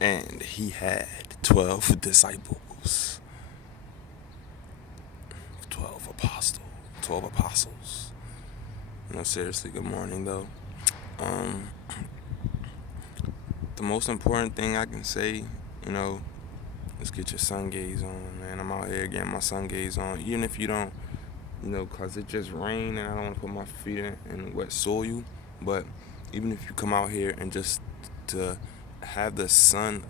And he had 12 disciples, 12 apostles, 12 apostles. No, seriously, good morning though. Um, the most important thing I can say, you know, is get your sun gaze on, man. I'm out here getting my sun gaze on, even if you don't, cause it just rained and I don't want to put my feet in wet soil. But even if you come out here and just to have the sun,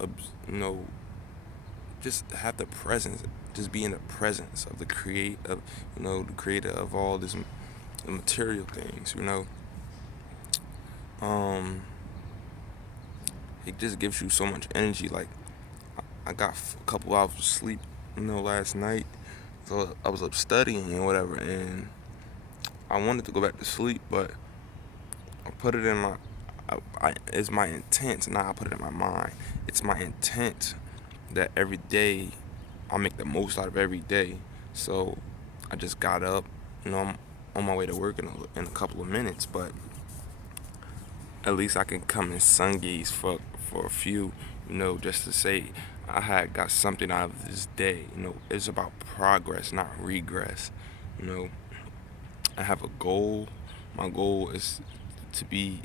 just have the presence, just be in the presence of the creator of all this material things, um, it just gives you so much energy. Like I got a couple hours of sleep, last night, so I was up studying and whatever, and I wanted to go back to sleep, but I put it in my, it's my intent. Now I put it in my mind. It's my intent that every day I make the most out of every day. So I just got up. I'm on my way to work in a couple of minutes, but at least I can come and sun gaze for a few, just to say I had got something out of this day. It's about progress, not regress. You know, I have a goal. My goal is to be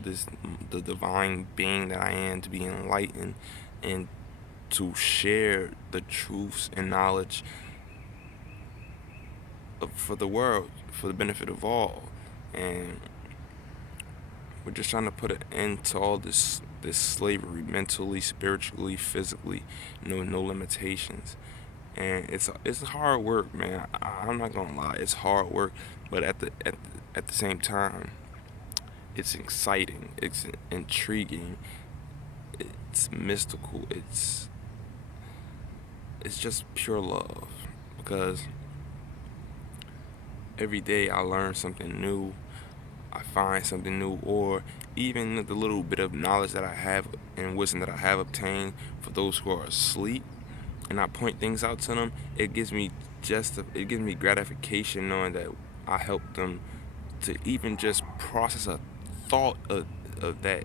this the divine being that I am, to be enlightened and to share the truths and knowledge for the world, for the benefit of all. And we're just trying to put an end to all this slavery, mentally, spiritually, physically, no limitations. And it's hard work, man. I'm not gonna lie, it's hard work, but at the same time, it's exciting, it's intriguing, it's mystical, it's just pure love because every day I learn something new, I find something new, or even the little bit of knowledge that I have and wisdom that I have obtained for those who are asleep, and I point things out to them. It gives me gratification knowing that I helped them to even just process a thought of that,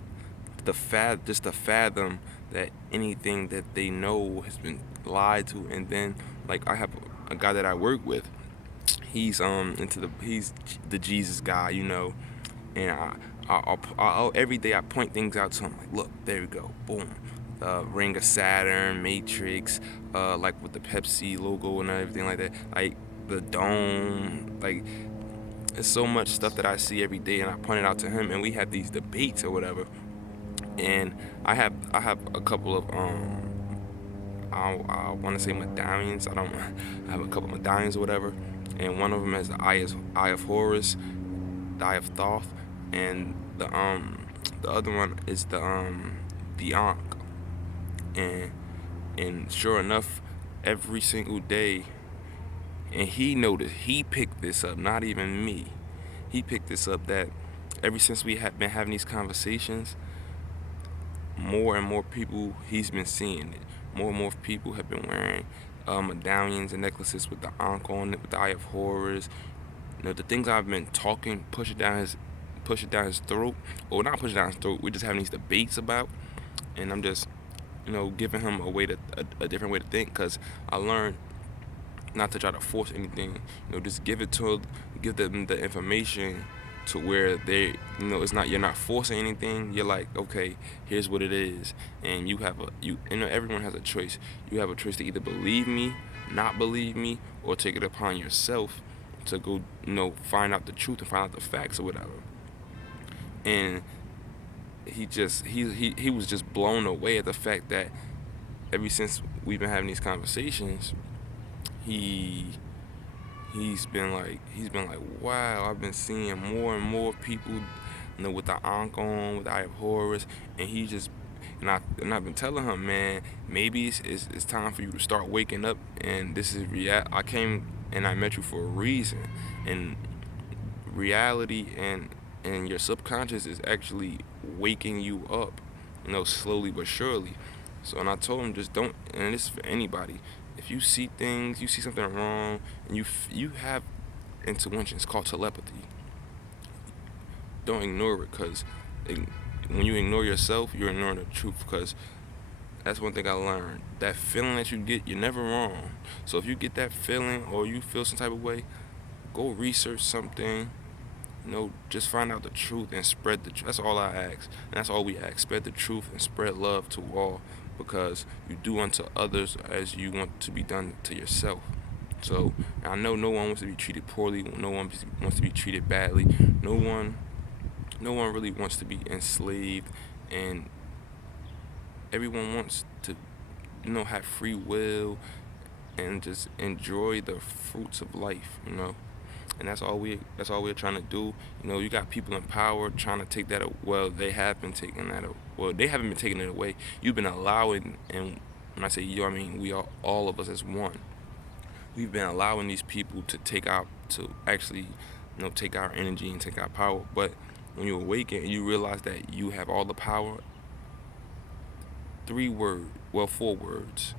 just to fathom that anything that they know has been lied to. And then, like, I have a guy that I work with. He's the Jesus guy, and every day I point things out to him. Like, look, there we go, boom, Ring of Saturn, Matrix, like with the Pepsi logo and everything like that, like the dome, like there's so much stuff that I see every day, and I point it out to him, and we have these debates or whatever. And I have a couple of I want to say medallions. I have a couple of medallions or whatever, and one of them has the Eye of Horus, the Eye of Thoth, and the other one is the Ankh. And sure enough, every single day, and he noticed, he picked this up, not even me. He picked this up that ever since we have been having these conversations, more and more people, he's been seeing it. More and more people have been wearing medallions and necklaces with the Ankh on it, with the Eye of Horus. The things I've been talking, push it down his throat, or not push it down his throat. We're just having these debates about, and I'm just, giving him a different way to think, because I learned not to try to force anything. Just give them the information to where they, it's not, you're not forcing anything. You're like, okay, here's what it is, and everyone has a choice. You have a choice to either believe me, not believe me, or take it upon yourself to go, find out the truth and find out the facts or whatever. And he was just blown away at the fact that ever since we've been having these conversations, he he's been like, wow, I've been seeing more and more people, with the Ankh on, with the Eye of Horus, and he just, I've been telling him, man, maybe it's time for you to start waking up, and this is real. I came and I met you for a reason, and reality and your subconscious is actually waking you up, slowly but surely. So, and I told him, just don't, and this is for anybody. If you see things, you see something wrong, and you have intuition, it's called telepathy. Don't ignore it, because when you ignore yourself, you're ignoring the truth. Because That's one thing I learned. That feeling that you get, you're never wrong. So if you get that feeling or you feel some type of way, go research something. Just find out the truth and spread the truth. That's all I ask. And that's all we ask. Spread the truth and spread love to all, because you do unto others as you want to be done to yourself. So I know no one wants to be treated poorly. No one wants to be treated badly. No one, no one really wants to be enslaved, and everyone wants to, have free will and just enjoy the fruits of life. And that's all we're trying to do. You got people in power trying to take that. Well, they have been taking that. Well, they haven't been taking it away. You've been allowing, and when I say you, I mean we are, all of us as one. We've been allowing these people to actually, take our energy and take our power. But when you awaken and you realize that you have all the power, 4 words: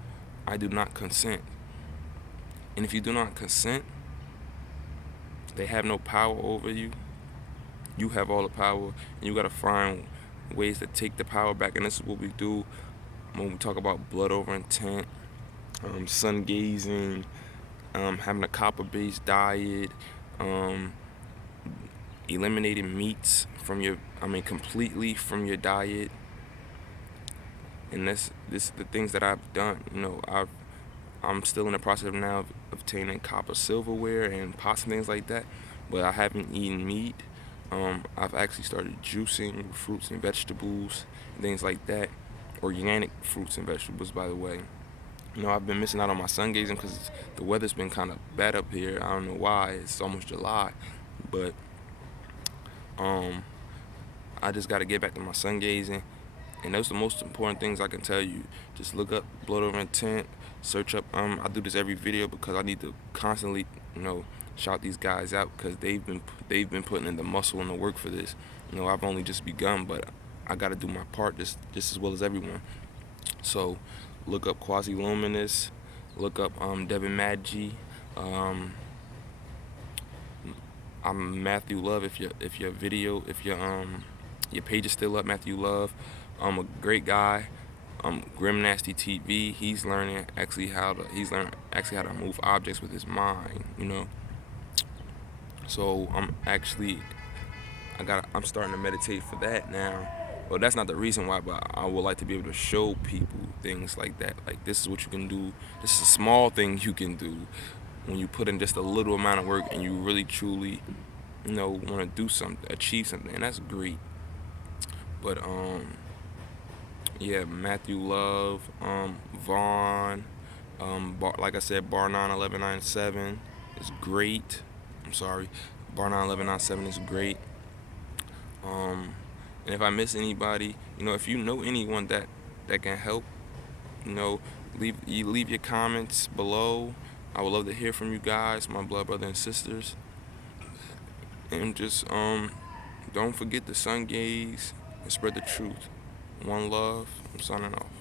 I do not consent. And if you do not consent, they have no power over you. You have all the power, and you gotta find ways to take the power back. And this is what we do when we talk about blood over intent, sun gazing, having a copper-based diet, um, eliminating meats completely from your diet. And this the things that I've done. I'm still in the process of now of obtaining copper silverware and pots and things like that, but I haven't eaten meat. I've actually started juicing fruits and vegetables and things like that. Organic fruits and vegetables, by the way. I've been missing out on my sun gazing because the weather's been kind of bad up here. I don't know why. It's almost July, but um, I just got to get back to my sun gazing. And those are the most important things I can tell you. Just look up blood over intent. Search up. I do this every video because I need to constantly, shout these guys out, because they've been putting in the muscle and the work for this. I've only just begun, but I got to do my part just as well as everyone. So look up Quasi Luminous. Look up Devin Maggi. I'm Matthew Love. If your page is still up, Matthew Love. A great guy. Grim Nasty TV. He's learning actually how to move objects with his mind. So I'm starting to meditate for that now. Well, that's not the reason why, but I would like to be able to show people things like that. Like, this is what you can do. This is a small thing you can do when you put in just a little amount of work and you really truly, want to do something, achieve something, and that's great. But yeah, Matthew Love, Vaughn, like I said, Bar 91197 is great. I'm sorry, Bar 91197 is great. And if I miss anybody, if you know anyone that can help, leave your comments below. I would love to hear from you guys, my blood brothers and sisters. And just don't forget the sun gaze and spread the truth. One love. I'm signing off.